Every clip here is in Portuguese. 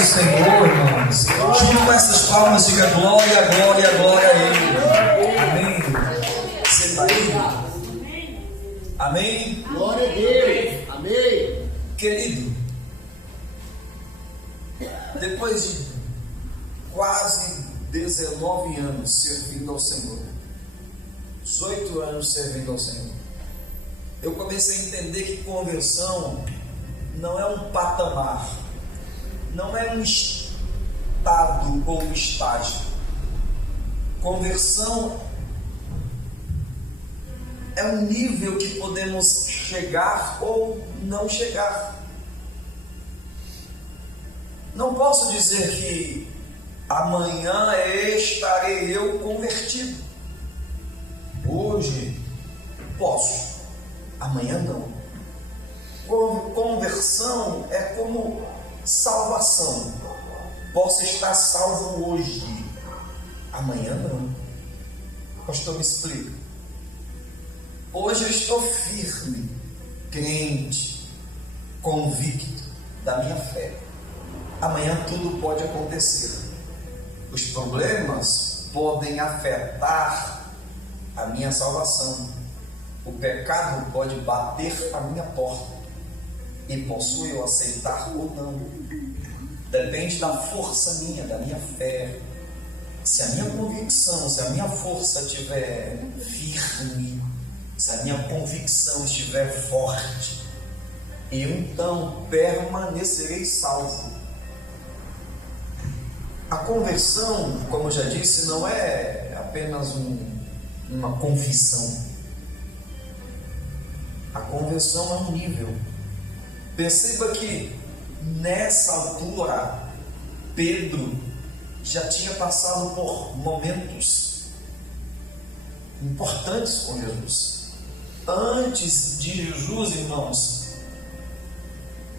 ao Senhor, irmãos. Junto com essas palmas, diga glória, glória, glória a Ele. Amém. Você está aí? Amém? Glória a Deus. Amém. Querido, depois de quase 19 anos servindo ao Senhor, 18 anos servindo ao Senhor, eu comecei a entender que conversão não é um patamar, não é um estado ou um estágio. Conversão é um nível que podemos chegar ou não chegar. Não posso dizer que amanhã estarei eu convertido. Hoje posso, amanhã não. Conversão é como salvação. Posso estar salvo hoje, amanhã não. Pastor, me explica. Hoje eu estou firme, crente, convicto da minha fé. Amanhã tudo pode acontecer. Os problemas podem afetar a minha salvação. O pecado pode bater a minha porta. E posso eu aceitar ou não. Depende da força minha, da minha fé. Se a minha convicção, se a minha força estiver firme, se a minha convicção estiver forte, eu então permanecerei salvo. A conversão, como eu já disse, não é apenas uma confissão. A conversão é um nível. Perceba que nessa altura Pedro já tinha passado por momentos importantes com Jesus. Antes de Jesus, irmãos,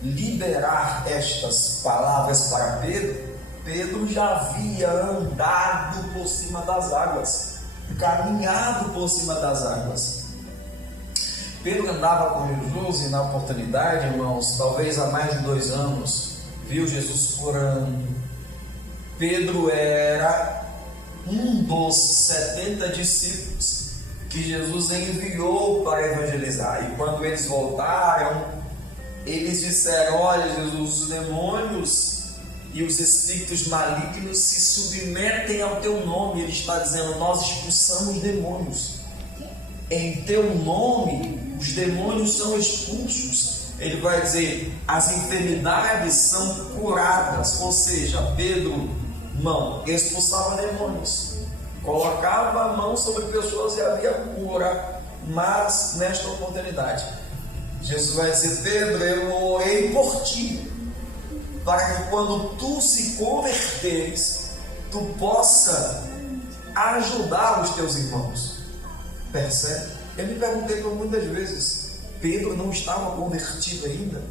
liberar estas palavras para Pedro, Pedro já havia andado por cima das águas, caminhado por cima das águas. Pedro andava com Jesus e na oportunidade, irmãos, talvez há mais de 2 anos, viu Jesus curando. Pedro era um dos 70 discípulos que Jesus enviou para evangelizar. E quando eles voltaram, eles disseram: olha, Jesus, os demônios e os espíritos malignos se submetem ao teu nome. Ele está dizendo: nós expulsamos demônios. Em teu nome, os demônios são expulsos. Ele vai dizer: as enfermidades são curadas. Ou seja, Pedro, irmão, expulsava demônios, colocava a mão sobre pessoas e havia cura. Mas nesta oportunidade, Jesus vai dizer: Pedro, eu orei por ti, para que quando tu se converteres, tu possa ajudar os teus irmãos. Percebe? Eu me perguntei por muitas vezes: Pedro não estava convertido ainda?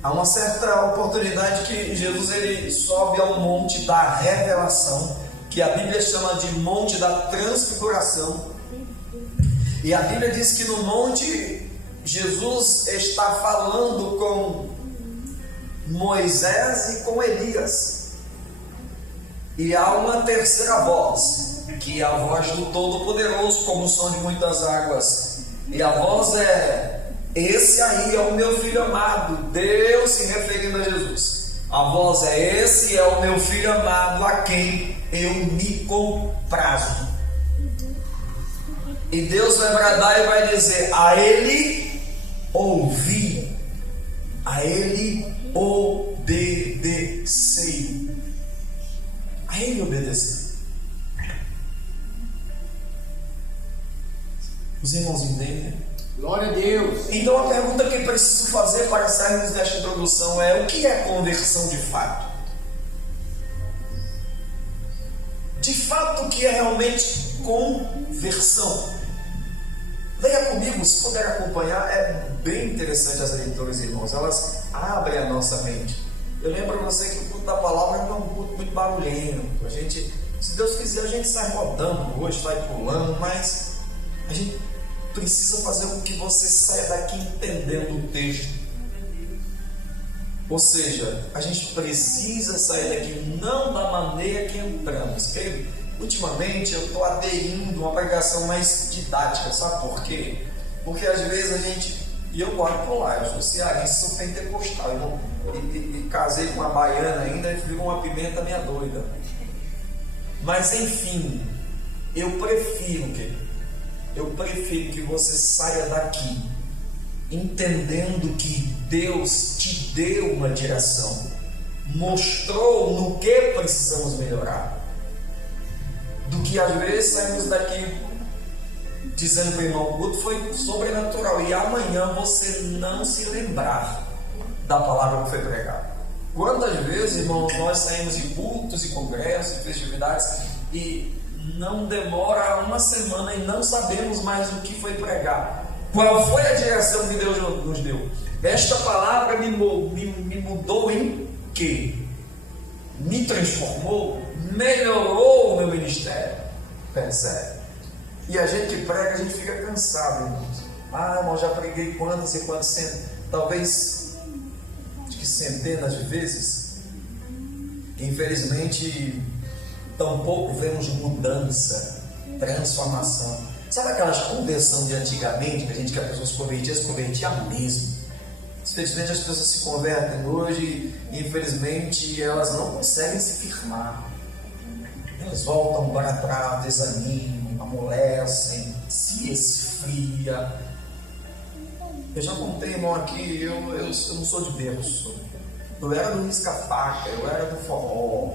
Há uma certa oportunidade que Jesus ele sobe ao monte da revelação, que a Bíblia chama de monte da transfiguração. E a Bíblia diz que no monte Jesus está falando com Moisés e com Elias. E há uma terceira voz, que é a voz do Todo-Poderoso, como o som de muitas águas. E a voz é: esse aí é o meu filho amado. Deus se referindo a Jesus. A voz é: esse é o meu filho amado, a quem eu me comprazo. E Deus vai bradar e vai dizer: a ele ouvi, a ele obedecei. A ele obedecei. Os irmãos entendem? Glória a Deus. Então a pergunta que preciso fazer para sairmos desta introdução é: o que é conversão de fato? De fato, o que é realmente conversão? Leia comigo, se puder acompanhar, é bem interessante as leituras, irmãos. Elas abrem a nossa mente. Eu lembro a você que o culto da palavra não é um culto muito barulhento. A gente, se Deus quiser, a gente sai rodando hoje, sai pulando, mas a gente precisa fazer com que você saia daqui entendendo o texto. Ou seja, a gente precisa sair daqui não da maneira que entramos. Querido, ultimamente eu estou aderindo a uma pregação mais didática, sabe por quê? Porque às vezes a gente, e eu moro por lá, eu sou cearense, sou pentecostal, e casei com uma baiana ainda e virou uma pimenta meia doida. Mas enfim, eu prefiro que você saia daqui entendendo que Deus te deu uma direção, mostrou no que precisamos melhorar, do que às vezes saímos daqui dizendo para o irmão, o culto foi sobrenatural, e amanhã você não se lembrar da palavra que foi pregada. Quantas vezes, irmãos, nós saímos de cultos e congressos e festividades e não demora uma semana e não sabemos mais o que foi pregado. Qual foi a direção que Deus nos deu? Esta palavra me mudou em quê? Me transformou, melhorou o meu ministério. Percebe? E a gente que prega, a gente fica cansado, irmãos. Irmão, já preguei quantas e quantas, talvez acho que centenas de vezes. Infelizmente, tampouco vemos mudança, transformação. Sabe aquelas conversões de antigamente, que a pessoa se convertia mesmo? Infelizmente as pessoas se convertem hoje e infelizmente elas não conseguem se firmar. Elas voltam para trás, desanimam, amolecem, se esfria. Eu já contei, irmão, aqui, eu não sou de berço. Eu era do risca-faca, eu era do forró.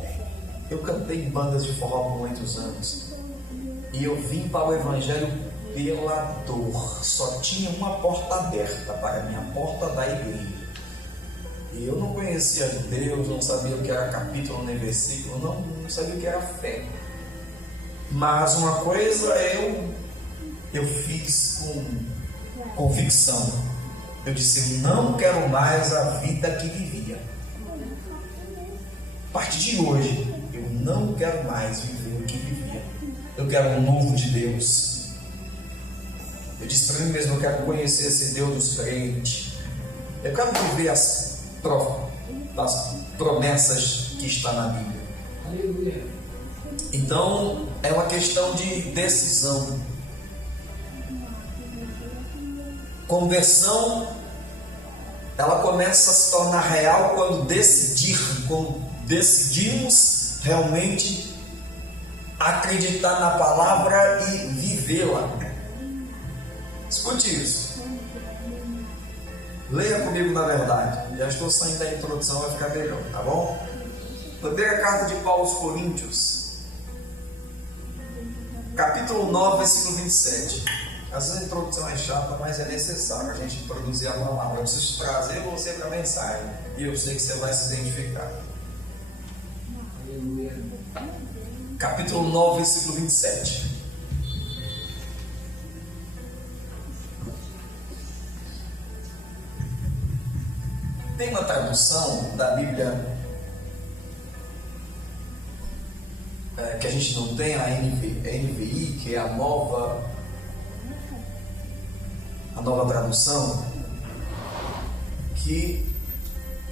Eu cantei em bandas de forró por muitos anos. E eu vim para o Evangelho pela dor. Só tinha uma porta aberta para mim, a porta da igreja. E eu não conhecia Deus, não sabia o que era capítulo nem versículo, não sabia o que era fé. Mas uma coisa eu fiz com convicção. Eu disse, eu não quero mais a vida que vivia. A partir de hoje, eu não quero mais viver o que vivia. Eu quero um novo de Deus. Eu disse para mim mesmo, eu quero conhecer esse Deus dos crentes. Eu quero viver as promessas que está na Bíblia. Aleluia. Então, é uma questão de decisão. Conversão, ela começa a se tornar real quando decidimos realmente acreditar na palavra e vivê-la. Escute isso. Leia comigo na verdade. Já estou saindo da introdução, vai ficar melhor, tá bom? Primeira carta de Paulo aos Coríntios, capítulo 9, versículo 27. Às vezes a introdução é chata, mas é necessário a gente introduzir a palavra. Eu preciso trazer você para a mensagem. E eu sei que você vai se identificar. Aleluia. Capítulo 9, versículo 27. Tem uma tradução da Bíblia que a gente não tem, a NVI, que é a nova tradução, que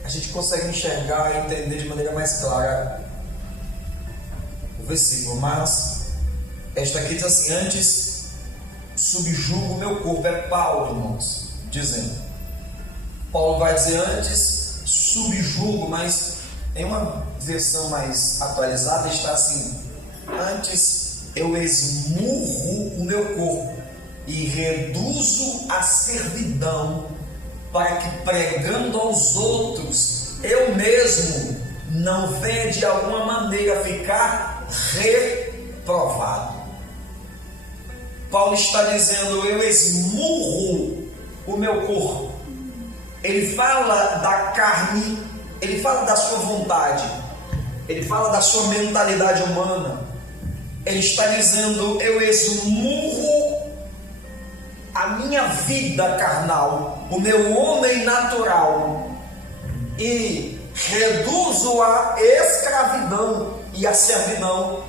a gente consegue enxergar e entender de maneira mais clara o versículo. Mas esta aqui diz assim: antes subjugo o meu corpo. É Paulo, irmãos, dizendo. Paulo vai dizer antes subjugo, mas em uma versão mais atualizada está assim: antes eu esmurro o meu corpo e reduzo a servidão, para que pregando aos outros eu mesmo não venha de alguma maneira ficar reprovado. Paulo está dizendo: eu esmurro o meu corpo. Ele fala da carne, ele fala da sua vontade, ele fala da sua mentalidade humana. Ele está dizendo: eu esmurro a minha vida carnal, o meu homem natural, e reduzo a escravidão e a servidão,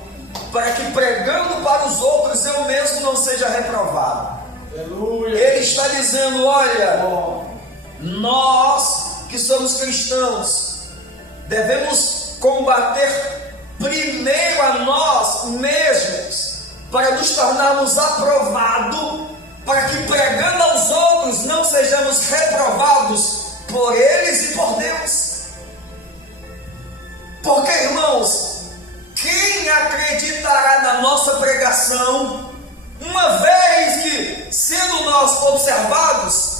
para que pregando para os outros eu mesmo não seja reprovado. Aleluia. Ele está dizendo: olha, nós que somos cristãos, devemos combater primeiro a nós mesmos, para nos tornarmos aprovados, para que pregando aos outros não sejamos reprovados por eles e por Deus. Porque, irmãos, quem acreditará na nossa pregação, uma vez que, sendo nós observados,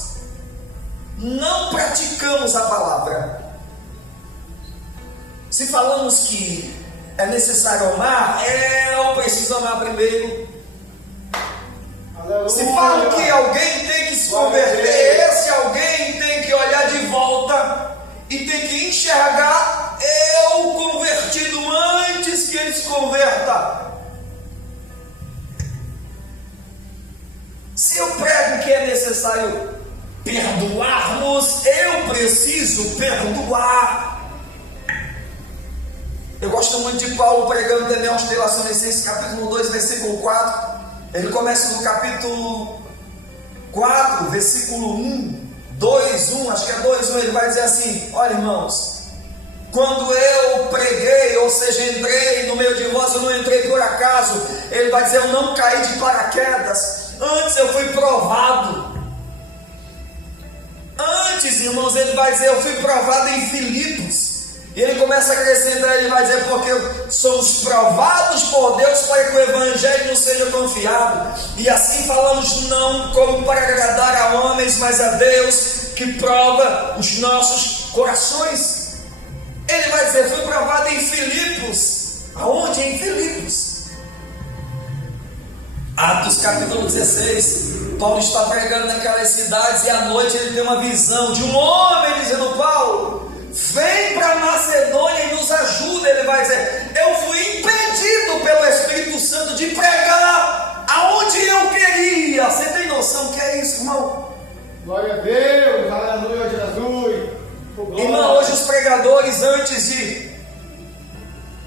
não praticamos a palavra? Se falamos que é necessário amar, eu preciso amar primeiro. Aleluia. Se falam que alguém tem que se converter, esse alguém tem que olhar de volta e tem que enxergar eu convertido antes que ele se converta. Se eu prego que é necessário perdoarmos, eu preciso perdoar. Eu gosto muito de Paulo pregando também aos Tessalonicenses, capítulo 2, versículo 4. Ele começa no capítulo 4, versículo 1, 2, 1, acho que é 2, 1, ele vai dizer assim: olha, irmãos, quando eu preguei, ou seja, entrei no meio de vós, eu não entrei por acaso. Ele vai dizer: eu não caí de paraquedas, antes eu fui provado. Antes, irmãos, ele vai dizer: eu fui provado em Filipos. E ele começa a acrescentar, ele vai dizer: porque somos provados por Deus para que o Evangelho não seja confiado. E assim falamos não como para agradar a homens, mas a Deus que prova os nossos corações. Ele vai dizer: fui provado em Filipos. Aonde? Em Filipos. Atos capítulo 16. Paulo está pregando naquelas cidades e à noite ele tem uma visão de um homem dizendo: Paulo, vem para Macedônia e nos ajuda. Ele vai dizer: eu fui impedido pelo Espírito Santo de pregar aonde eu queria. Você tem noção que é isso, irmão? Glória a Deus, aleluia, Jesus. Irmão, hoje os pregadores, antes de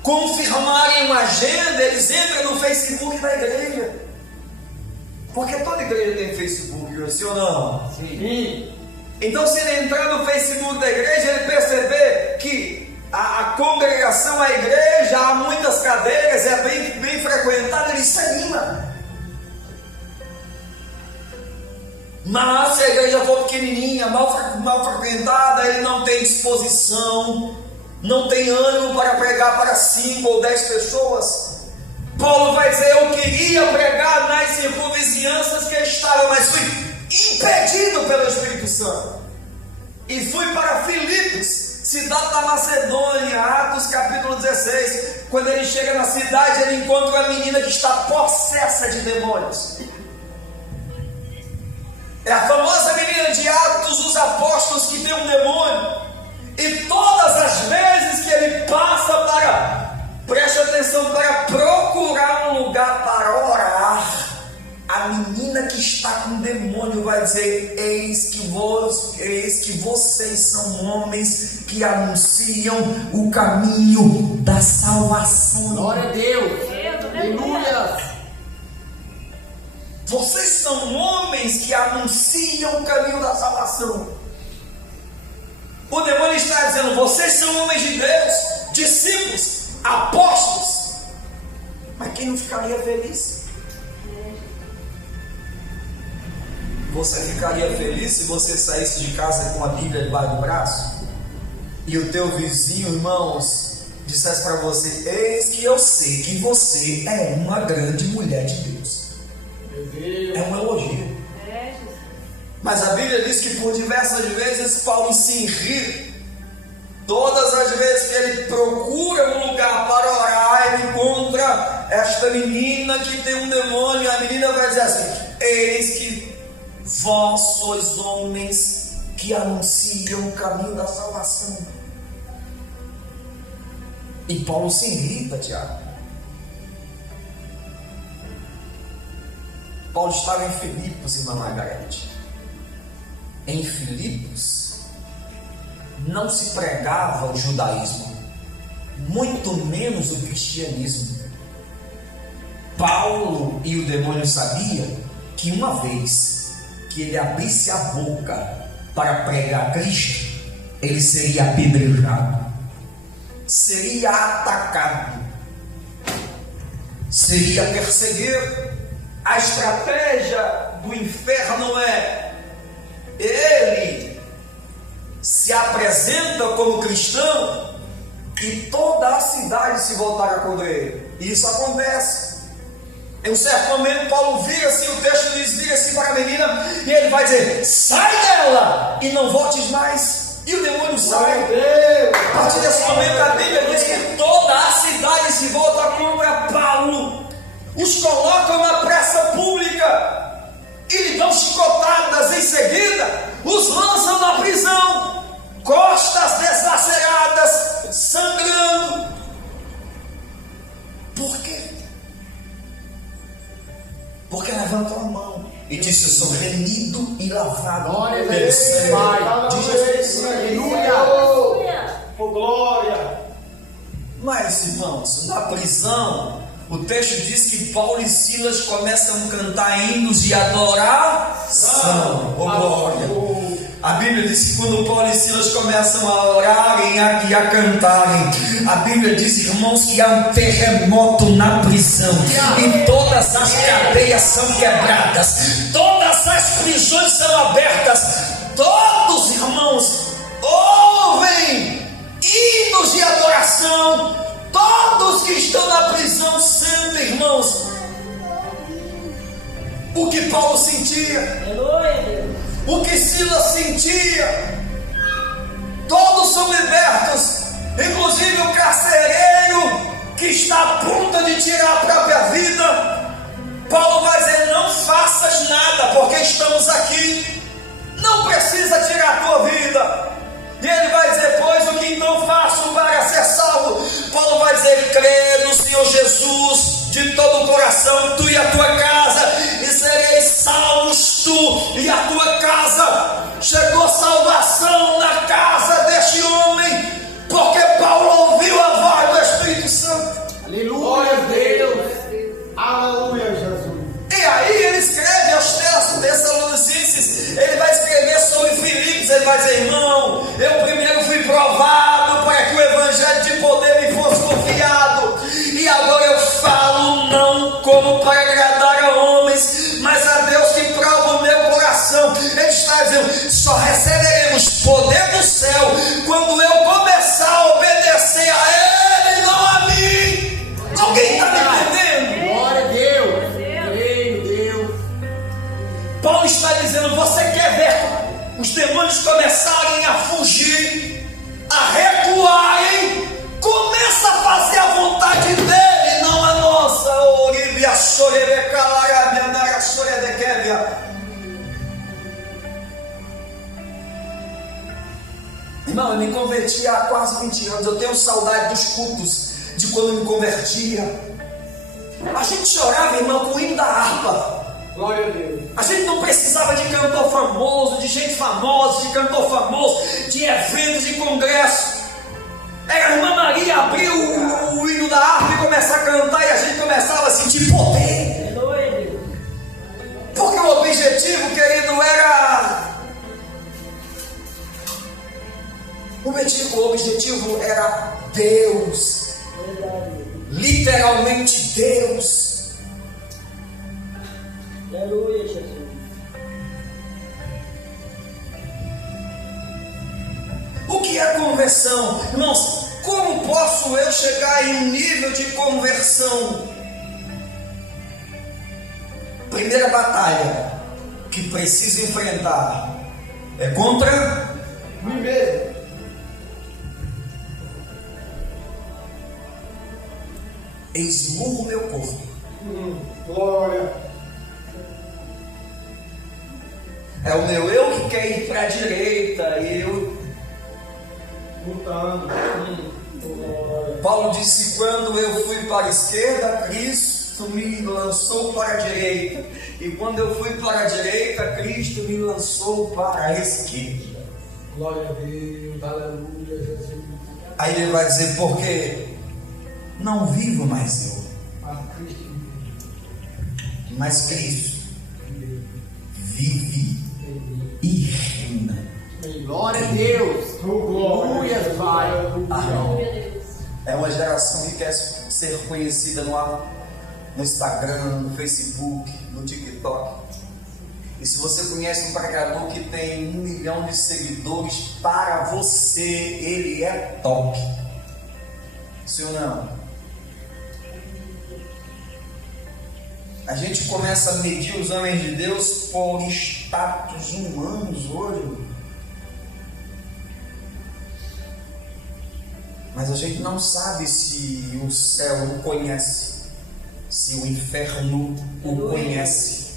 confirmarem uma agenda, eles entram no Facebook da igreja. Porque toda igreja tem Facebook, sim ou não? Sim. Então, se ele entrar no Facebook da igreja, ele perceber que a congregação, a igreja, há muitas cadeiras, é bem frequentada, ele se anima. Mas se a igreja for pequenininha, mal frequentada, ele não tem disposição, não tem ânimo para pregar para 5 ou 10 pessoas. Paulo vai dizer: eu queria pregar nas circunvizinhanças que estava, mas fui impedido pelo Espírito Santo. E fui para Filipos, cidade da Macedônia. Atos capítulo 16. Quando ele chega na cidade, ele encontra uma menina que está possessa de demônios. É a famosa menina de Atos dos Apóstolos que tem um demônio. E todas as vezes que ele passa para, preste atenção, para procurar um lugar para orar, a menina que está com demônio vai dizer: eis que vocês são homens que anunciam o caminho da salvação. Glória a Deus. Aleluia. Vocês são homens que anunciam o caminho da salvação. O demônio está dizendo: vocês são homens de Deus, discípulos, apóstolos. Mas quem não ficaria feliz? Você ficaria feliz se você saísse de casa com a Bíblia debaixo do braço? E o teu vizinho, irmãos, dissesse para você: eis que eu sei que você é uma grande mulher de Deus. É um elogio. Mas a Bíblia diz que por diversas vezes Paulo se irrita. Todas as vezes que ele procura um lugar para orar, ele encontra esta menina que tem um demônio. A menina vai dizer assim: eis que vós sois homens que anunciam o caminho da salvação. E Paulo se irrita, Tiago. Paulo estava em Filipos, irmã Margarete. Em Filipos não se pregava o judaísmo, muito menos o cristianismo. Paulo e o demônio sabiam que uma vez que ele abrisse a boca para pregar Cristo, ele seria apedrejado, seria atacado, seria perseguido. A estratégia do inferno é: ele se apresenta como cristão e toda a cidade se voltará contra ele. E isso acontece. Em um certo momento, Paulo vira-se, o texto diz: vira-se para a menina, e ele vai dizer: sai dela e não voltes mais. E o demônio sai. A partir desse momento, a Bíblia diz que toda a cidade se volta contra Paulo. Os colocam na praça pública e lhe dão chicotadas. Em seguida, os lançam na prisão, costas deslaceradas, sangrando. Por quê? Porque levantou a mão e disse: eu sou remido e lavado pelo sangue de Jesus. Aleluia! Por glória! Mas, irmãos, na prisão, o texto diz que Paulo e Silas começam a cantar hinos de adoração. Oh, glória! A Bíblia diz que quando Paulo e Silas começam a orarem e a cantarem, a Bíblia diz, irmãos, que há um terremoto na prisão e todas as cadeias são quebradas, todas as prisões são abertas. Todos, irmãos, ouvem hinos de adoração. Todos que estão na prisão sentem, irmãos, o que Paulo sentia, o que Silas sentia. Todos são libertos, inclusive o carcereiro que está a ponto de tirar a própria vida. Paulo vai dizer: não faças nada, porque estamos aqui, não precisa tirar a tua vida. E ele vai dizer: pois o que então faço para ser salvo? Paulo vai dizer: crê no Senhor Jesus de todo o coração, tu e a tua casa, e sereis salvos tu e a tua casa. Chegou salvação na casa deste homem, porque Paulo ouviu a voz do Espírito Santo. Aleluia, Deus! Aleluia, Jesus! E aí ele escreve aos Tessalonicenses, ele vai escrever sobre Filipos, ele vai dizer: irmão, eu primeiro fui provado para que o evangelho de poder me fosse confiado, e agora eu falo não como para agradar a homens, mas a Deus que prova o meu coração. Ele está dizendo: só receberemos poder do céu quando eu começar a obedecer a Ele, não a mim. Alguém está me entendendo? Glória a Deus! Paulo está dizendo: você quer ver os demônios começarem a fugir, a recuarem? Começa a fazer a vontade dele, não a nossa. Irmão, eu me converti há quase 20 anos. Eu tenho saudade dos cultos de quando eu me convertia. A gente chorava, irmão, com o hino da harpa. Glória a Deus. A gente não precisava de cantor famoso, de gente famosa, de cantor famoso, de eventos, de congresso. Era a irmã Maria abrir o hino da harpa e começar a cantar, e a gente começava a sentir poder. Porque o objetivo, querido, era... O objetivo era Deus. Literalmente Deus. Aleluia, Jesus. O que é conversão? Irmãos, como posso eu chegar em um nível de conversão? Primeira batalha que preciso enfrentar é contra mim mesmo. Esmurro meu corpo. Glória. É o meu eu que quer ir para a direita, eu Lutando. Paulo disse: quando eu fui para a esquerda, Cristo me lançou para a direita, e quando eu fui para a direita, Cristo me lançou para a esquerda. Glória a Deus, aleluia, Jesus. Aí ele vai dizer: porque não vivo mais eu, mas Cristo vive e reina Glória a Deus. Aleluia, Pai. É uma geração que quer ser conhecida no Instagram, no Facebook, no TikTok. E se você conhece um pregador que tem 1 milhão de seguidores, para você ele é top. Sim ou não? A gente começa a medir os homens de Deus por status humanos hoje. Mas a gente não sabe se o céu o conhece, se o inferno o conhece.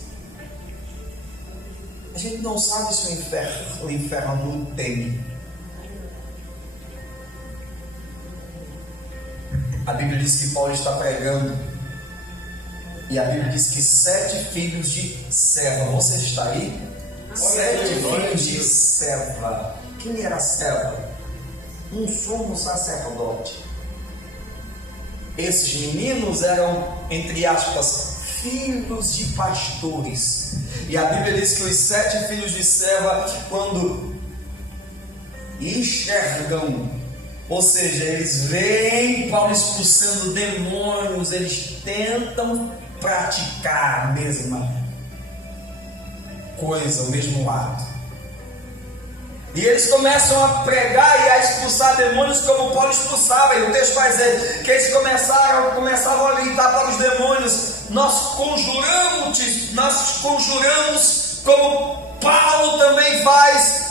A gente não sabe se o inferno o teme. A Bíblia diz que Paulo está pregando, e a Bíblia diz que 7 filhos de Seva. Você está aí? 7 filhos de Seva. Quem era Seva? Um sumo sacerdote. Esses meninos eram, entre aspas, filhos de pastores. E a Bíblia diz que os 7 filhos de Seva, quando enxergam, ou seja, eles veem Paulo expulsando demônios, eles tentam praticar a mesma coisa, o mesmo ato. E eles começam a pregar e a expulsar demônios como Paulo expulsava. E o texto vai dizer que eles começavam a gritar para os demônios: nós conjuramos como Paulo também faz.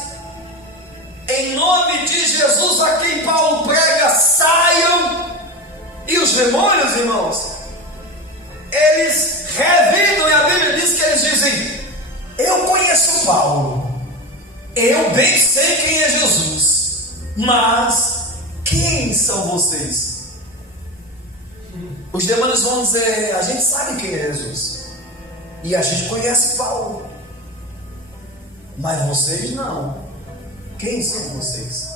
Em nome de Jesus, a quem Paulo prega, saiam. E os demônios, irmãos, eles revidam, e a Bíblia diz que eles dizem: eu conheço Paulo, eu bem sei quem é Jesus, mas quem são vocês? Os demônios vão dizer: a gente sabe quem é Jesus, e a gente conhece Paulo, mas vocês não. Quem são vocês?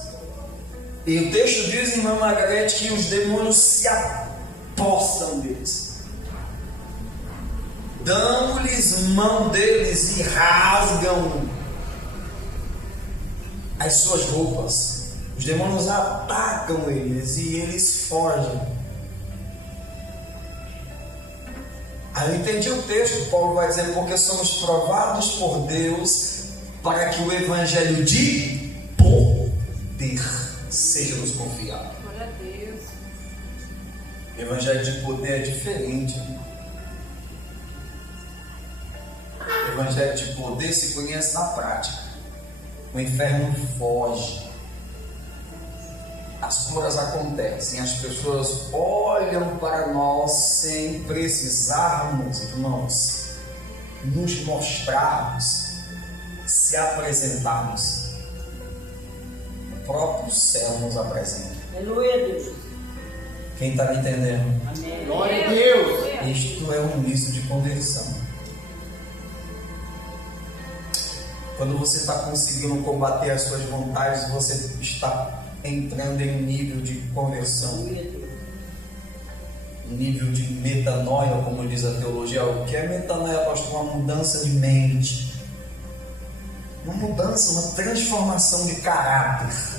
E o texto diz, irmã Margarete, que os demônios se apossam deles, dão-lhes mão deles e rasgam as suas roupas. Os demônios atacam eles e eles fogem. Aí eu entendi o texto. Paulo vai dizer: porque somos provados por Deus para que o evangelho de poder seja nos confiado. Glória a Deus. O evangelho de poder é diferente. O evangelho de poder se conhece na prática. O inferno foge. As curas acontecem. As pessoas olham para nós sem precisarmos, irmãos, nos mostrarmos, se apresentarmos. O próprio céu nos apresenta. Aleluia, Deus. Quem está me entendendo? Amém. Glória a Deus. Isto é um início de conversão. Quando você está conseguindo combater as suas vontades, você está entrando em um nível de conversão, um nível de metanoia, como diz a teologia. O que é metanoia, pastor? Uma mudança de mente, uma mudança, uma transformação de caráter.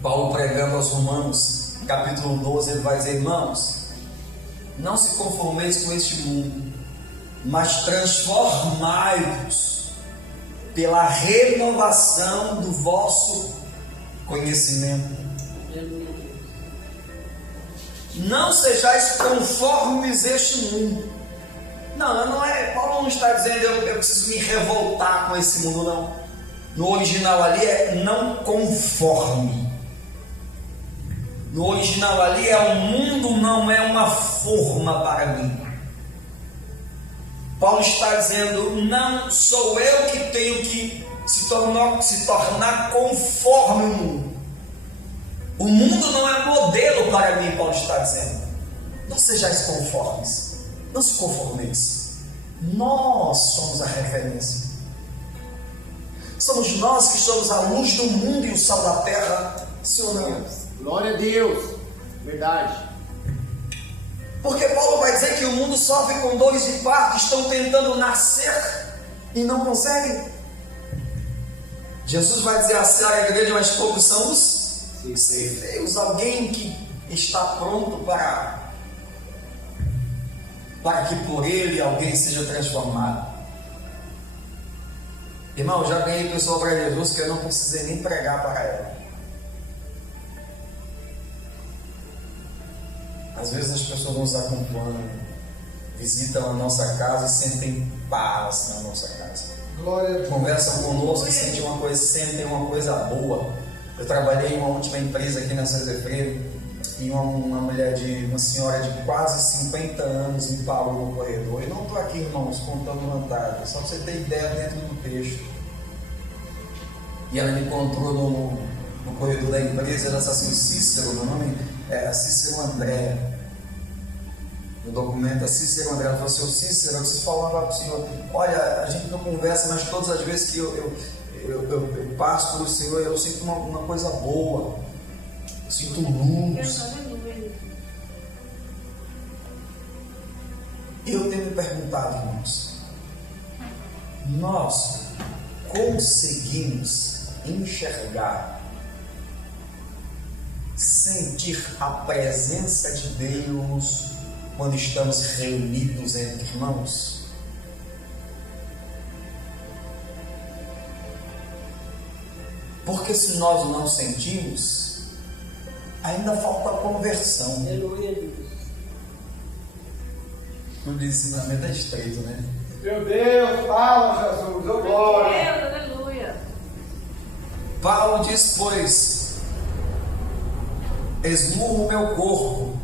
Paulo, pregando aos Romanos, capítulo 12, ele vai dizer: irmãos, não se conformeis com este mundo, mas transformai-vos pela renovação do vosso conhecimento. Não sejais conformes este mundo. Não é. Paulo não está dizendo eu preciso me revoltar com esse mundo, não. No original ali é não conforme. No original ali é: o mundo não é uma forma para mim. Paulo está dizendo: não sou eu que tenho que se tornar conforme o mundo. O mundo não é modelo para mim, Paulo está dizendo. Não sejais conformes, não se conformeis. Nós somos a referência. Somos nós que somos a luz do mundo e o sal da terra, sim ou não? Glória a Deus. Verdade. Porque Paulo vai dizer que o mundo sofre com dores de parto, estão tentando nascer e não conseguem. Jesus vai dizer: a seara é grande, mas poucos são os ceifeiros. Alguém que está pronto para que por ele alguém seja transformado. Irmão, já ganhei pessoa para Jesus que eu não precisei nem pregar para ela. Às vezes as pessoas nos acompanham, visitam a nossa casa e sentem paz na nossa casa. Conversam conosco e sentem uma coisa boa. Eu trabalhei em uma última empresa aqui na César Freire e uma senhora de quase 50 anos me parou no corredor. E não estou aqui, irmãos, contando vantagem, só para você ter ideia dentro do texto. E ela me encontrou no corredor da empresa, ela disse assim: Cícero, meu nome é Cícero André. No documento é Cícero André. Ela falou assim: Cícero, eu preciso falar para o senhor. Olha, a gente não conversa, mas todas as vezes que eu passo pelo Senhor, eu sinto uma coisa boa. Eu sinto luz. Eu tenho me perguntado, irmãos, nós conseguimos enxergar, sentir a presença de Deus quando estamos reunidos entre irmãos? Porque se nós não sentimos, ainda falta conversão. O ensinamento é estreito, né? Meu Deus, fala, Jesus, ô glória. Deus, aleluia. Paulo diz: pois esmurro o meu corpo,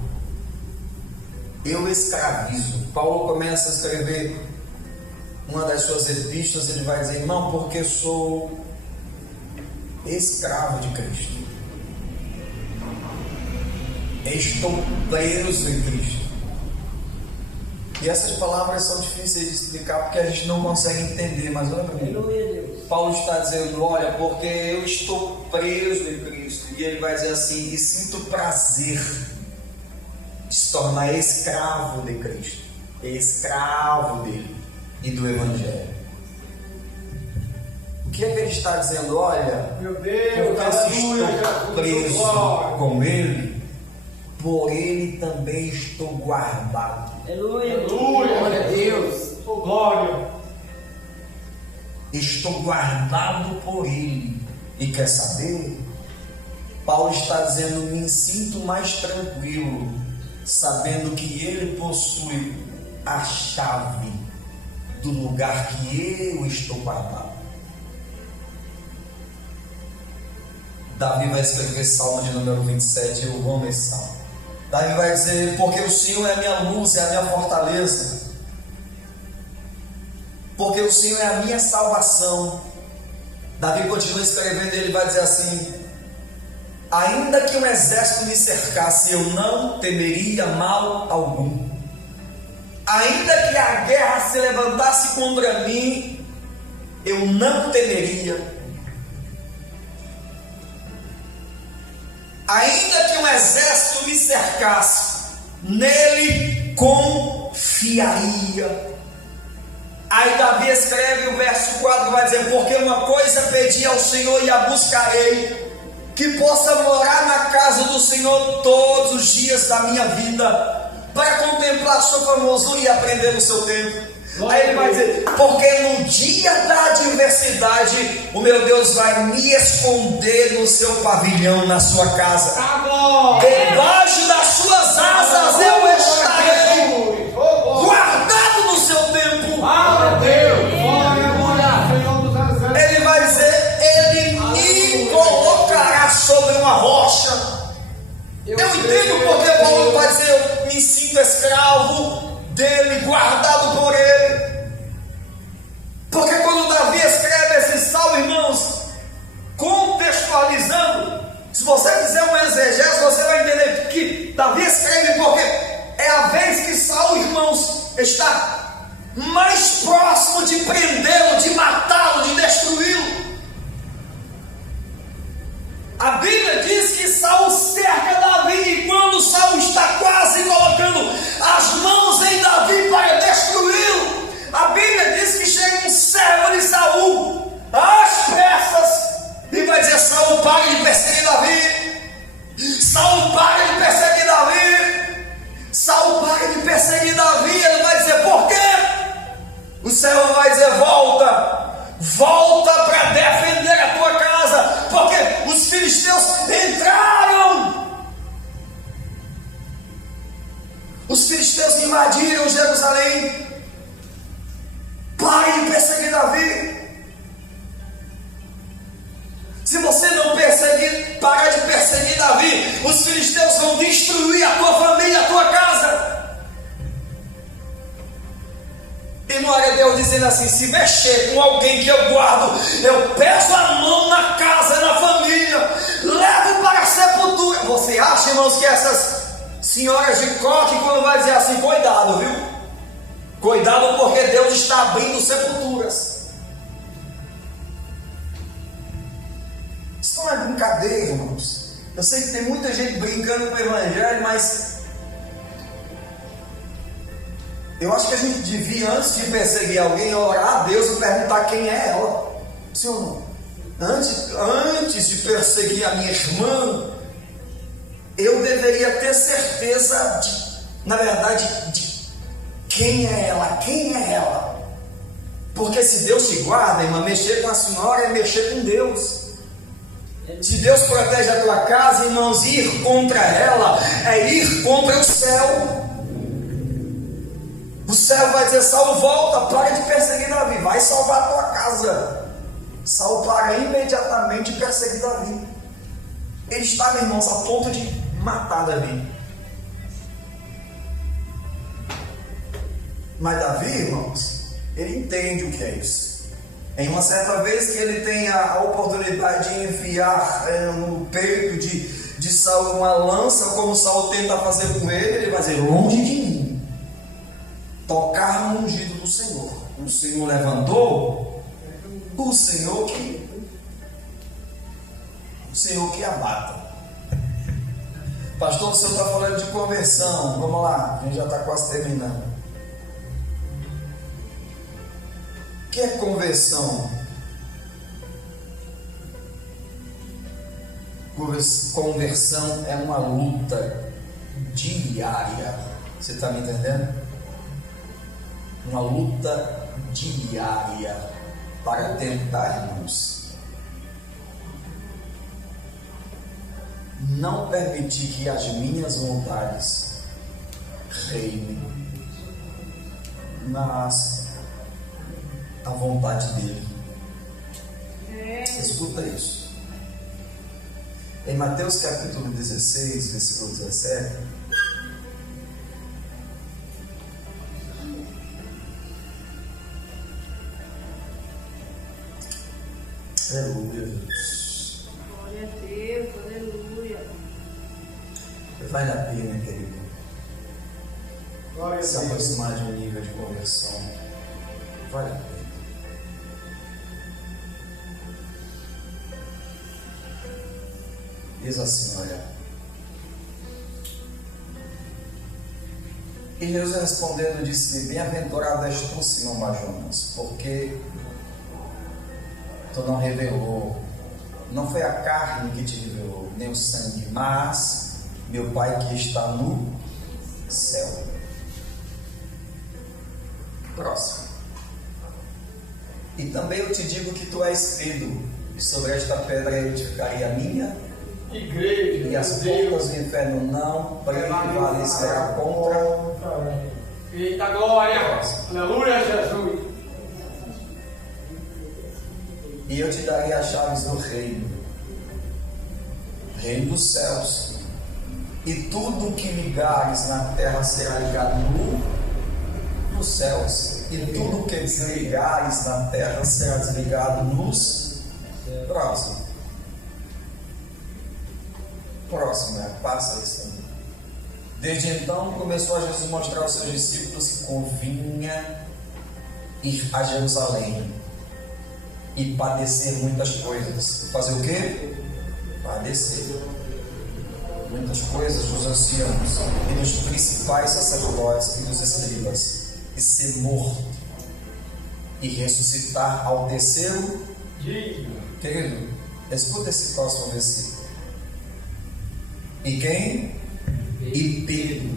eu escravizo. Paulo começa a escrever uma das suas epístolas, ele vai dizer: irmão, porque sou escravo de Cristo, estou preso em Cristo. E essas palavras são difíceis de explicar porque a gente não consegue entender, mas olha para mim. Paulo está dizendo: olha, porque eu estou preso em Cristo. E ele vai dizer assim: e sinto prazer de se tornar escravo de Cristo, escravo dele e do Evangelho. O que é que ele está dizendo? Olha, Meu Deus, porque se estou preso com ele, por ele também estou guardado. Aleluia, glória a Deus, ô glória. Estou guardado por ele. E quer saber? Paulo está dizendo: me sinto mais tranquilo, sabendo que ele possui a chave do lugar que eu estou guardado. Davi vai escrever Salmo de número 27, eu amo esse salmo. Davi vai dizer: porque o Senhor é a minha luz, é a minha fortaleza, porque o Senhor é a minha salvação. Davi continua escrevendo e ele vai dizer assim: ainda que um exército me cercasse, eu não temeria mal algum. Ainda que a guerra se levantasse contra mim, eu não temeria. Ainda que um exército me cercasse, nele confiaria. Aí Davi escreve o verso 4, vai dizer: porque uma coisa pedi ao Senhor e a buscarei, que possa morar na casa do Senhor todos os dias da minha vida, para contemplar a sua formosura e aprender no seu tempo. Aí ele vai dizer: porque no dia da adversidade, o meu Deus vai me esconder no seu pavilhão, na sua casa. Debaixo das suas asas eu estarei, guardado no seu tempo. Ele vai dizer: ele me colocará sobre uma rocha. Eu entendo porque Paulo vai dizer: eu me sinto escravo dele, guardado por ele. Porque quando Davi escreve esse salmo, irmãos, contextualizando, se você fizer uma exegese, você vai entender que Davi escreve porque é a vez que Saul, irmãos, está mais próximo de prendê-lo, de matá-lo, de destruí-lo. A Bíblia diz que Saul cerca Davi, e quando Saul está quase colocando as mãos em Davi para destruí-lo, a Bíblia diz que chega um servo de Saul às pressas filisteus invadiram Jerusalém. Pare de perseguir Davi. Se você não parar de perseguir Davi, os filisteus vão destruir a tua família, a tua casa. E não era Deus dizendo assim: se mexer com alguém que eu guardo, eu peço a mão na casa, na família, levo para a sepultura. Você acha, irmãos, que essas senhoras de coque, quando vai dizer assim, cuidado, viu? Cuidado, porque Deus está abrindo sepulturas. Isso não é brincadeira, irmãos. Eu sei que tem muita gente brincando com o evangelho, mas eu acho que a gente devia, antes de perseguir alguém, orar a Deus e perguntar quem é ela. Sim ou não? Antes de perseguir a minha irmã, eu deveria ter certeza de quem é ela. Porque se Deus te guarda, irmã, mexer com a senhora é mexer com Deus. Se Deus protege a tua casa, irmãos, ir contra ela é ir contra o céu. O céu vai dizer: Saulo, volta, para de perseguir Davi, vai salvar a tua casa. Saulo para imediatamente de perseguir Davi. Ele estava, irmãos, a ponto de matar Davi. Mas Davi, irmãos, ele entende o que é isso. Em uma certa vez que ele tem a oportunidade de enfiar no peito de Saulo uma lança, como Saulo tenta fazer com ele vai dizer: longe de mim tocar no ungido do Senhor. O Senhor levantou, o Senhor que abata. Pastor, o senhor está falando de conversão. Vamos lá, a gente já está quase terminando. O que é conversão? Conversão é uma luta diária. Você está me entendendo? Uma luta diária para tentar, irmãos, não permitir que as minhas vontades reinem, mas a vontade dele. Escuta isso. Em Mateus capítulo 16, versículo 17. Aleluia, Jesus. Glória a Deus, aleluia. Vale a pena, querido, Glória a se Deus. aproximar de um nível de conversão. Vale a pena. Diz assim, olha. E Jesus respondendo disse: bem-aventurado és tu, Simão Bar-Jonas, porque tu não revelou, não foi a carne que te revelou, nem o sangue, mas meu Pai que está no céu. Próximo. E também eu te digo que tu és Pedro, e sobre esta pedra eu edificarei a minha Igreja, e as Deus. portas do inferno não prevalecerá contra. Eita glória! Aleluia, Jesus! E eu te darei as chaves do reino dos céus. E tudo que ligares na terra será ligado nos céus. E tudo que desligares na terra será desligado nos próximos. Próximo, passa isso também. Desde então começou a Jesus mostrar aos seus discípulos que convinha ir a Jerusalém e padecer muitas coisas. Fazer o quê? Padecer muitas coisas dos anciãos e dos principais sacerdotes e dos escribas, e ser morto e ressuscitar ao terceiro dia. Querido, escuta esse próximo versículo. E quem? E Pedro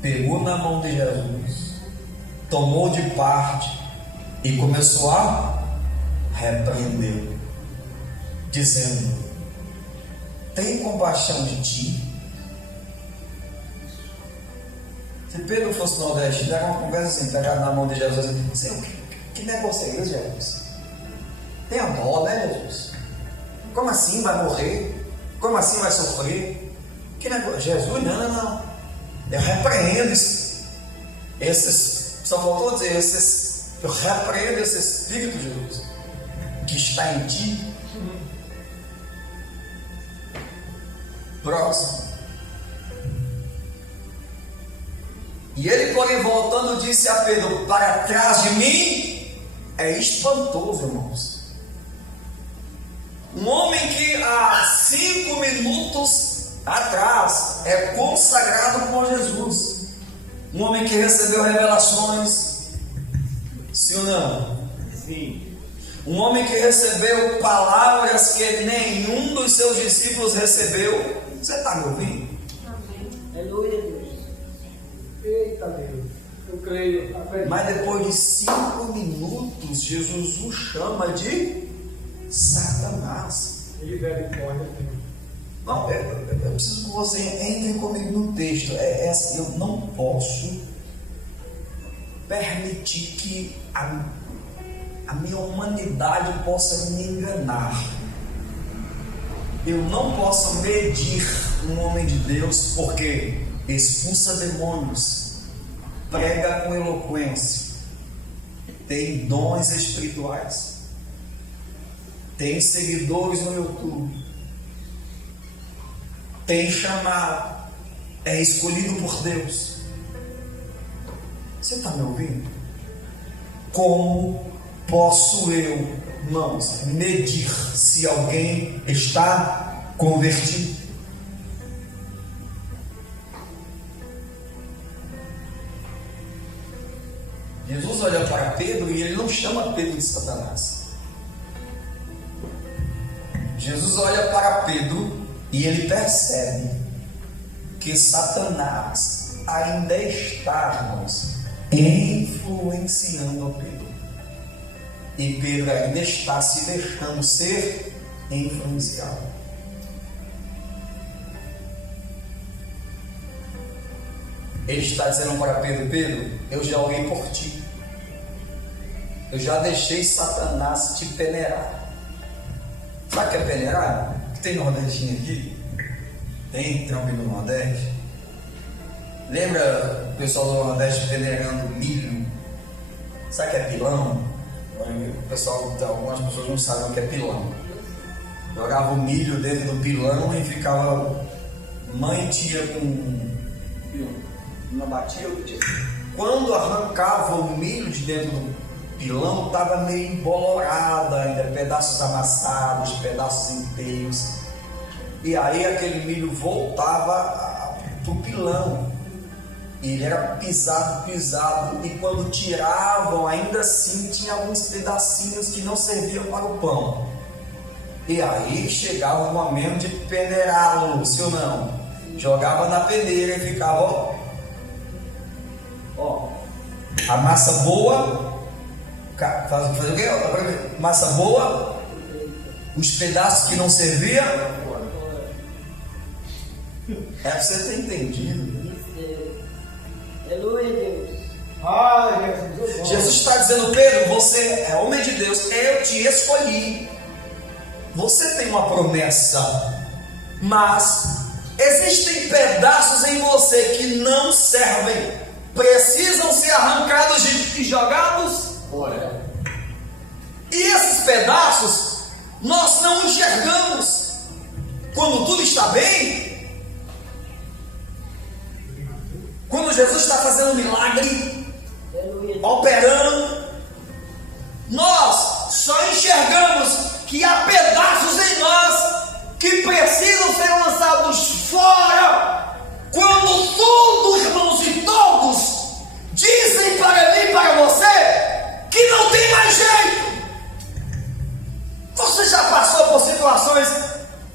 pegou na mão de Jesus, tomou de parte e começou a repreendê-lo, dizendo: tem compaixão de ti. Se Pedro fosse no Nordeste, daria uma conversa assim, pegar na mão de Jesus e dizer, Senhor, que negócio é esse, Jesus? Tenha dó, né, Jesus? Como assim vai morrer? Como assim vai sofrer? Que negócio? Jesus, não. Eu repreendo esses, só faltou dizer, eu repreendo esse Espírito, Jesus, que está em ti. Próximo. E ele, porém, voltando, disse a Pedro, para trás de mim. É espantoso, irmãos. Um homem que há 5 minutos atrás é consagrado com Jesus. Um homem que recebeu revelações. Sim ou não? Sim. Um homem que recebeu palavras que nenhum dos seus discípulos recebeu. Você está me ouvindo? Amém. Aleluia, Deus. Eita Deus. Eu creio. Mas depois de 5 minutos, Jesus o chama de Satanás. Misericórdia, Senhor. Não, eu preciso que você entre comigo no texto. Eu não posso permitir que a minha humanidade possa me enganar. Eu não posso medir um homem de Deus porque expulsa demônios, prega com eloquência, tem dons espirituais, tem seguidores no YouTube, tem chamado, é escolhido por Deus. Você está me ouvindo? Como posso eu, irmãos, medir se alguém está convertido? Jesus olha para Pedro e ele não chama Pedro de Satanás. Jesus olha para Pedro e ele percebe que Satanás ainda está, irmãos, influenciando Pedro. E Pedro ainda está se deixando ser influenciado. Ele está dizendo para Pedro, Pedro, eu já orei por ti. Eu já deixei Satanás te peneirar. Sabe o que é peneirar? Tem nordestinho aqui? Tem alguém no Nordeste? Lembra o pessoal do Nordeste peneirando milho? Sabe o que é pilão? O pessoal, algumas pessoas não sabem o que é pilão. Jogava o milho dentro do pilão e ficava mãe e tia com uma batia. Quando arrancava o milho de dentro do pilão, estava meio embolorado ainda, pedaços amassados, pedaços inteiros. E aí aquele milho voltava para o pilão. E ele era pisado, e quando tiravam, ainda assim tinha alguns pedacinhos que não serviam para o pão. E aí chegava o momento de peneirá-lo, sim ou não? Jogava na peneira e ficava, ó, a massa boa, faz o quê? Massa boa, os pedaços que não serviam. É para você ter entendido. Aleluia, Deus. Jesus. Jesus está dizendo, Pedro, você é homem de Deus, eu te escolhi. Você tem uma promessa, mas existem pedaços em você que não servem, precisam ser arrancados e jogados fora. E esses pedaços nós não enxergamos. Quando tudo está bem, quando Jesus está fazendo um milagre, operando, nós só enxergamos que há pedaços em nós que precisam ser lançados fora. Quando tudo, irmãos e todos, dizem para mim e para você que não tem mais jeito. Você já passou por situações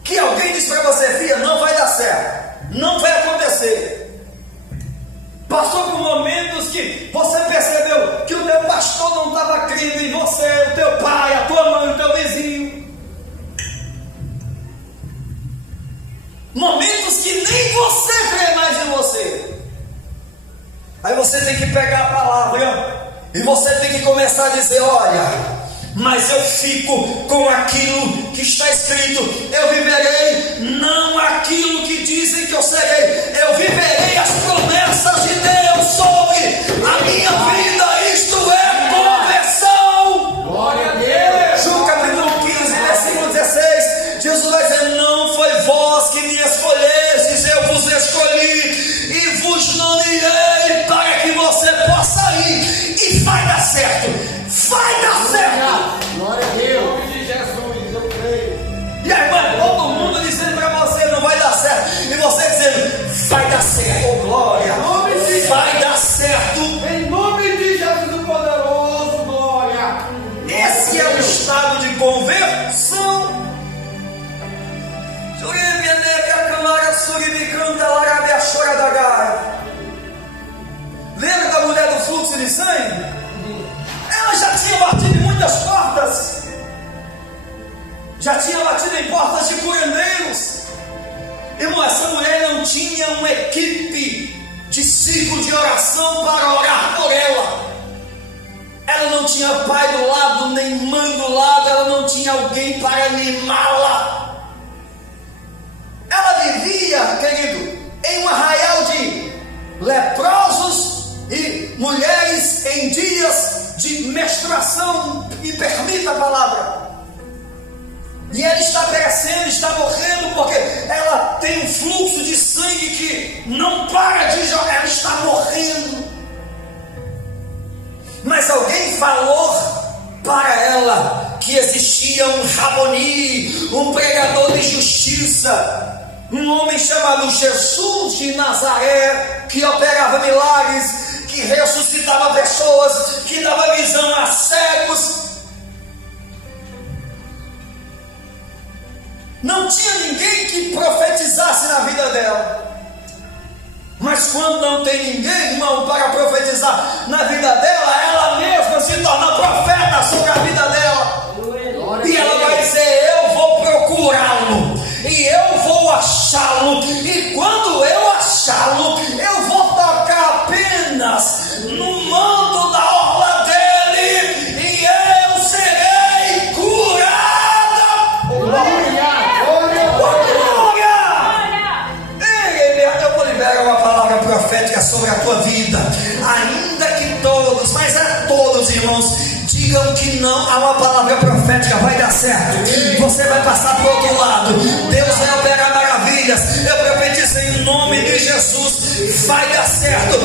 que alguém diz para você, filha, não vai dar certo, não vai acontecer. Passou por momentos que você percebeu que o teu pastor não estava crendo em você, o teu pai, a tua mãe, o teu vizinho. Momentos que nem você crê mais em você. Aí você tem que pegar a palavra e você tem que começar a dizer: olha, mas eu fico com aquilo que está escrito. Eu viverei não aquilo que dizem que eu serei. Eu viverei as promessas de Deus sobre a minha vida. Isto é conversão. Glória a Deus. João capítulo 15, versículo 16. Jesus vai dizer: não foi vós que me escolhestes, eu vos escolhi e vos nomeei para que você possa ir. E vai dar certo. Vai dar certo. Glória a Deus. Em nome de Jesus, eu creio. E aí, irmã, todo mundo dizendo para você: não vai dar certo. E você dizendo: vai dar certo. Oh, glória. Vai dar certo. Em nome de Jesus o poderoso, glória. Esse é o estado de conversão. Lembra da mulher do fluxo de sangue? Ela já tinha batido em muitas portas, já tinha batido em portas de curandeiros. Irmão, essa mulher não tinha uma equipe de ciclo de oração para orar por ela. Ela não tinha pai do lado, nem mãe do lado, ela não tinha alguém para animá-la. Ela vivia, querido, em um arraial de leprosos e mulheres em dias de menstruação, me permita a palavra. E ela está perecendo, está morrendo, porque ela tem um fluxo de sangue que não para de jogar, ela está morrendo. Mas alguém falou para ela que existia um Raboni, um pregador de justiça, um homem chamado Jesus de Nazaré, que operava milagres, que ressuscitava pessoas, que dava visão a cegos. Não tinha ninguém que profetizasse na vida dela. Mas quando não tem ninguém, irmão, para profetizar na vida dela, ela mesma se torna profeta sobre a vida dela. E ela vai dizer: eu vou procurá-lo, e eu vou achá-lo, e quando eu achá-lo, eu vou tocar apenas no manto da orla dele, e eu serei curada. Glória. Eu vou liberar uma palavra profética sobre a tua vida. Ainda que todos, mas a todos, irmãos, digam que não há uma palavra profética, vai dar certo. Você vai passar para o outro lado. Deus vai operar maravilhas. Eu profetizo em nome de Jesus. Vai dar certo.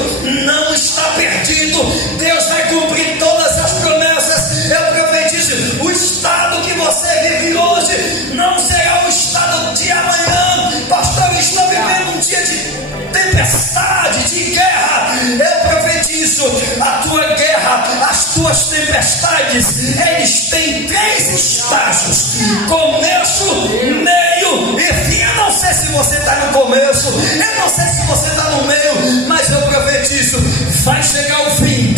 Não está perdido. Deus vai cumprir todas as promessas. Eu profetizo: o estado que você vive hoje não será o estado de amanhã. Pastor, eu estou vivendo um dia de tempestade, de guerra. Eu profetizo: a tua guerra, as tuas tempestades, eles têm 3 estágios: começo, meio e fim. Eu não sei se você está no começo, eu não sei se você está no meio, mas eu profetizo: vai chegar o fim,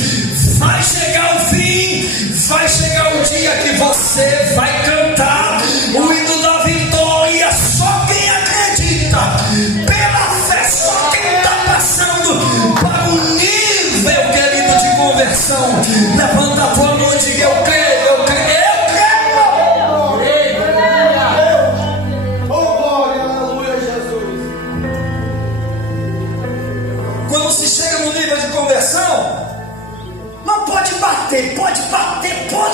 vai chegar o fim, vai chegar o dia que você vai cantar o hino da vitória. Só quem acredita, pela fé, só quem está passando para um nível, querido, de conversão. Levanta a tua mão e diga: eu creio, eu creio, eu creio. Oh, glória, aleluia, Jesus. Quando se chega no nível de conversão, não pode bater, pode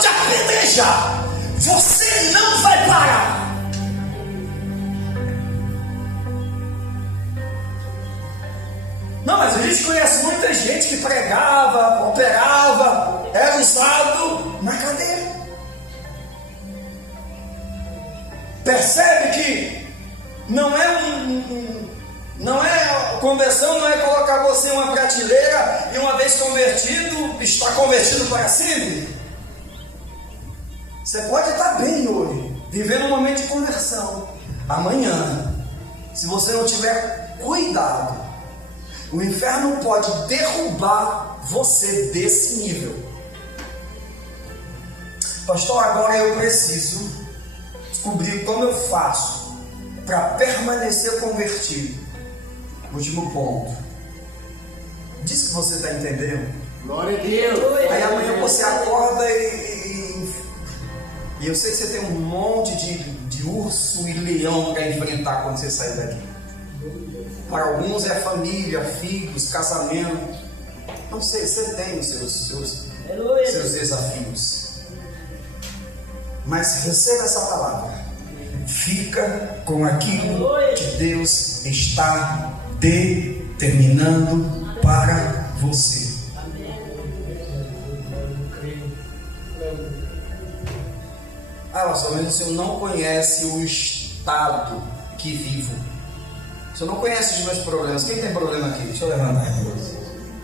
apedrejar, você não vai parar. Não, mas a gente conhece muita gente que pregava, operava, era usado na cadeira. Percebe que não é conversão, não é colocar você em uma prateleira e uma vez convertido, está convertido para sempre. Você pode estar bem hoje, vivendo um momento de conversão. Amanhã, se você não tiver cuidado, o inferno pode derrubar você desse nível. Pastor, agora eu preciso descobrir como eu faço para permanecer convertido. Último ponto: Diz que você está entendendo. Glória a Deus. Aí amanhã você acorda e eu sei que você tem um monte de urso e leão para enfrentar quando você sair daqui. Para alguns é família, filhos, casamento. Não sei, você tem os seus desafios. Mas receba essa palavra. Fica com aquilo que Deus está determinando para você. Mas o senhor não conhece o estado que vivo. O senhor não conhece os meus problemas. Quem tem problema aqui? Deixa eu levantar aqui.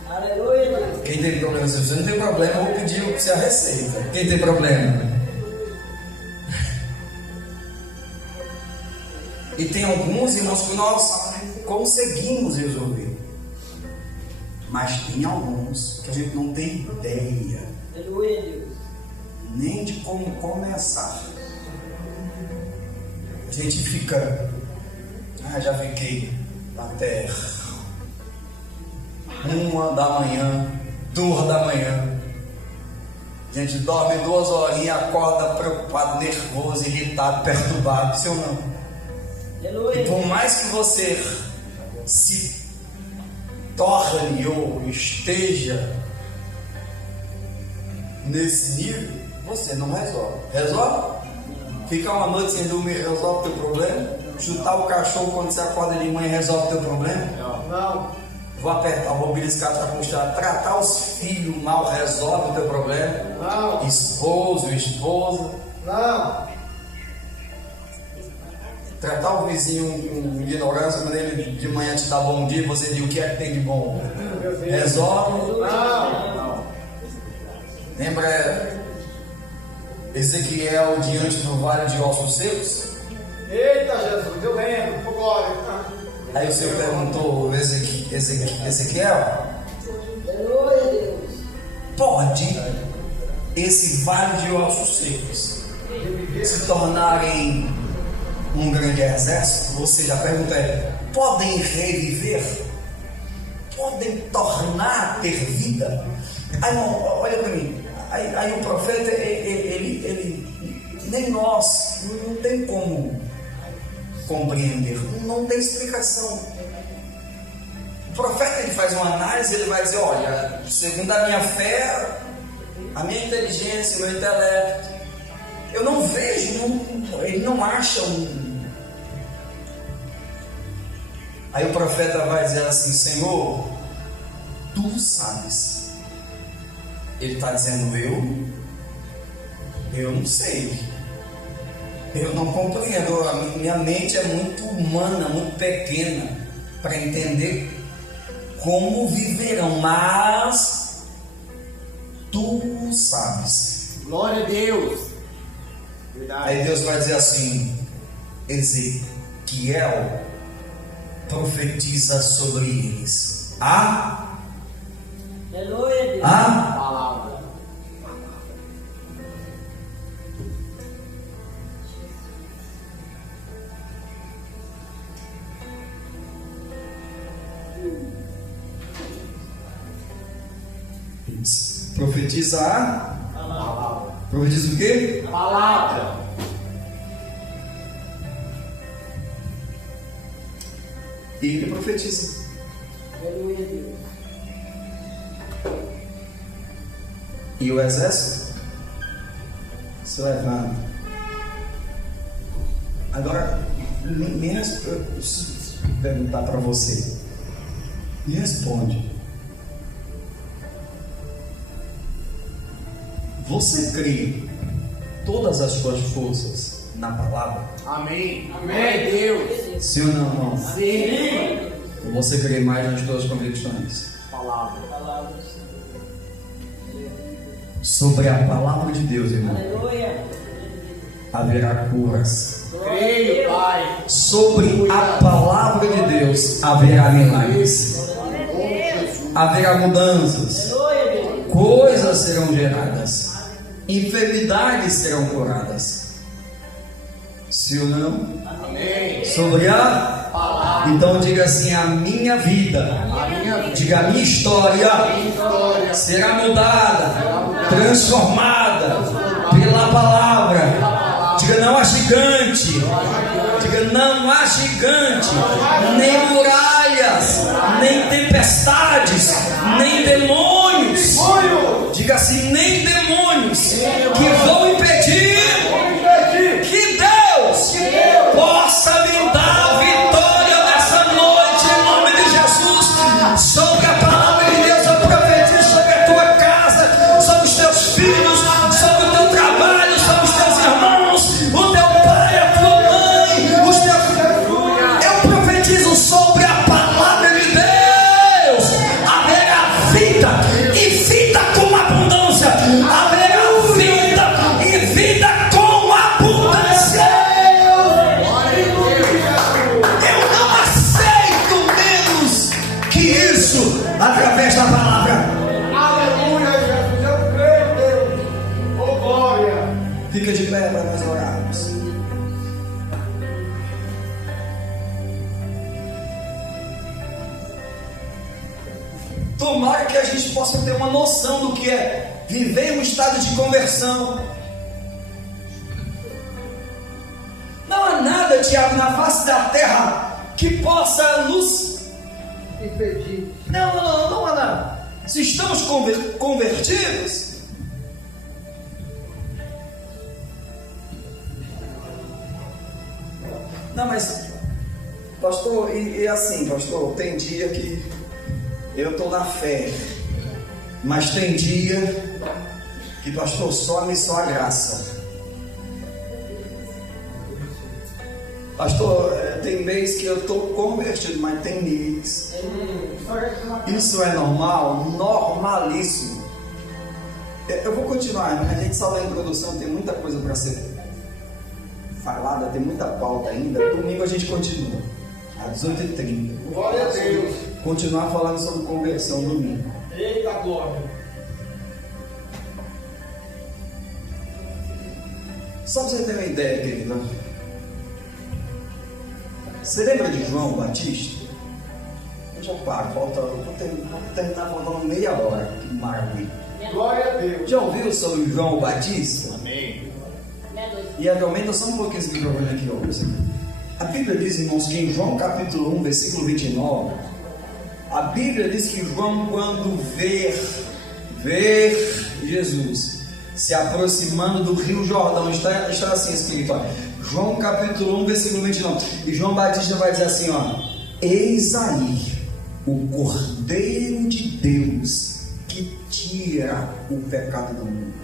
Aleluia. Quem tem problema? Se você não tem problema, eu vou pedir você a receita. Quem tem problema? E tem alguns irmãos que nós conseguimos resolver. Mas tem alguns que a gente não tem ideia. Aleluia, Deus. Nem de como começar. A gente fica, já fiquei até 1 da manhã, 2 da manhã. A gente dorme 2 horinhas, acorda preocupado, nervoso, irritado, perturbado, sim ou não? Aleluia. E por mais que você se torne ou esteja nesse nível, você não resolve. Resolve? Ficar uma noite sem dormir resolve o teu problema? Chutar o cachorro quando você acorda de manhã resolve o teu problema? Não. Vou apertar, vou beliscar, puxar. Tratar os filhos mal resolve o teu problema? Não. Esposo, esposa. Não. Tratar o vizinho com ignorância quando ele de manhã te dá bom dia, você diz o que é que tem de bom? Resolve? Não. Lembra Ezequiel diante do vale de ossos secos? Eita Jesus, eu lembro. Glória. Aí o Senhor perguntou Ezequiel: Aleluia, Deus. pode esse vale de ossos secos se tornarem um grande exército? Ou seja, a pergunta é: podem reviver? Podem tornar a ter vida? Aí, olha para mim. Aí o profeta, ele nem nós, não tem como compreender, não tem explicação. O profeta, ele faz uma análise, ele vai dizer: olha, segundo a minha fé, a minha inteligência, meu intelecto, eu não vejo, ele não acha um. Aí o profeta vai dizer assim: Senhor, tu sabes. Ele está dizendo: eu não sei, eu não compreendo, a minha mente é muito humana, muito pequena para entender como viverão, mas tu sabes. Glória a Deus. Verdade. Aí Deus vai dizer assim: Ezequiel profetiza sobre eles. Aleluia, Deus. Palavra. Profetiza Palavra. Profetiza o quê? Palavra. E ele profetiza. Aleluia, Deus. E o exército se levanta. Agora, eu preciso perguntar para você. Me responde. Você crê todas as suas forças na palavra? Amém. Amém, Deus. Sim ou não, irmão? Sim. Ou você crê mais nas suas convicções? Palavra. Palavras. Sobre a palavra de Deus, irmão, Aleluia. haverá curas. Creio, Pai. Sobre a palavra de Deus haverá milagres. Haverá mudanças. Aleluia, Deus. Coisas serão geradas. Enfermidades serão curadas. Sim ou não? Amém. Sobre a Palavra. Então diga assim: a minha vida, diga, a minha história será mudada, transformada pela palavra. Diga, não há gigante. Diga, não há gigante, nem muralhas, nem tempestades, nem demônios. Diga assim: nem demônios que vão impedir que Deus possa me dar vitória nessa noite, em nome de Jesus. Sobre a palavra de Deus, eu profetizo sobre a tua casa, sobre os teus filhos, sobre o teu trabalho, sobre os teus irmãos, o teu pai, a tua mãe, os teus. Eu profetizo sobre a palavra de Deus. Haverá vida e vida com abundância. Haverá vida e vida com abundância. Eu não aceito menos que isso através da palavra. Aleluia, Jesus. Eu creio, Deus. Oh, glória. Fica de pé para nós orarmos. Tomara que a gente possa ter uma noção do que é viver um estado de conversão. Não há nada, Tiago, na face da terra que possa nos Impedir. Não há nada. Se estamos convertidos, não, mas pastor, e assim, pastor, tem dia que eu estou na fé, mas tem dia que, pastor, some só a graça. Pastor, tem mês que eu estou convertido, mas tem mês. Isso é normal? Normalíssimo. Eu vou continuar, a gente só lá em produção, tem muita coisa para ser falada, tem muita pauta ainda. Domingo a gente continua, às 18h30. Glória a Deus. Continuar falando sobre conversão domingo. Eita glória. Só para você ter uma ideia, querido. Você lembra de João Batista? Eu já paro, vou terminar faltando meia hora. Que maravilha. Glória a Deus. Já ouviu sobre João Batista? Amém. E aumenta só um pouquinho esse microfone aqui, ó. A Bíblia diz, irmãos, que em João capítulo 1, versículo 29, a Bíblia diz que João, quando ver Jesus se aproximando do rio Jordão, está assim escrito, ó, João capítulo 1, versículo 29, e João Batista vai dizer assim, ó: eis aí o Cordeiro de Deus que tira o pecado do mundo.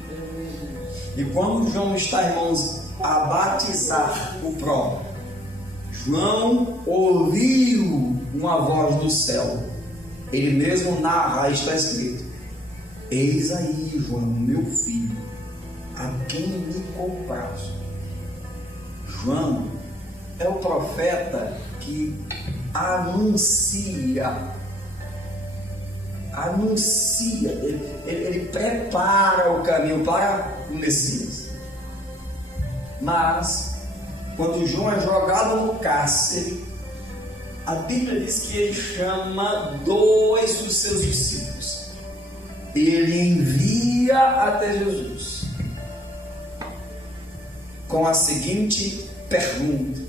E quando João está, irmãos, a batizar o próprio, João ouviu uma voz do céu. Ele mesmo narra, está escrito: eis aí, João, meu filho, a quem me compraste. João é o profeta que anuncia, ele prepara o caminho para o Messias. Mas quando João é jogado no cárcere, a Bíblia diz que ele chama 2 dos seus discípulos. Ele envia até Jesus com a seguinte pergunta.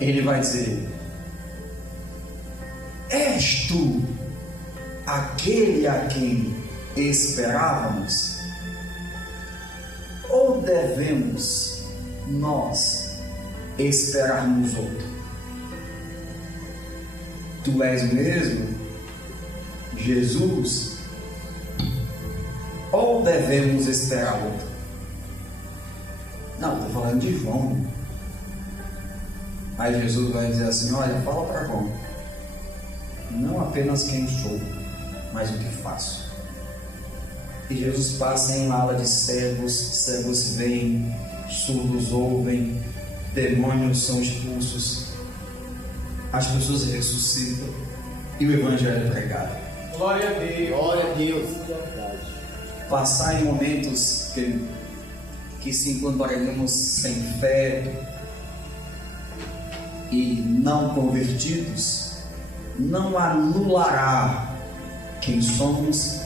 Ele vai dizer: és tu aquele a quem esperávamos? Ou devemos nós esperarmos outro? Tu és mesmo Jesus? Ou devemos esperar outro? Não, estou falando de João. Aí Jesus vai dizer assim: olha, fala para João, não apenas quem sou, mas o que faço. E Jesus passa em uma ala de cegos, cegos veem, surdos ouvem, demônios são expulsos, as pessoas ressuscitam e o evangelho é pregado. Glória a Deus. Glória a Deus. Passar em momentos que se encontraremos sem fé, e não convertidos não anulará quem somos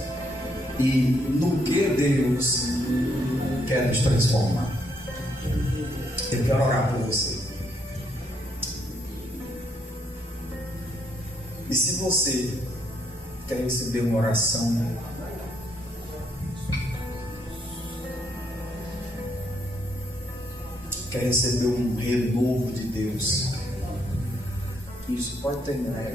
e no que Deus quer nos transformar. Eu quero orar por você. E se você quer receber uma oração, quer receber um renovo de Deus, isso pode terminar.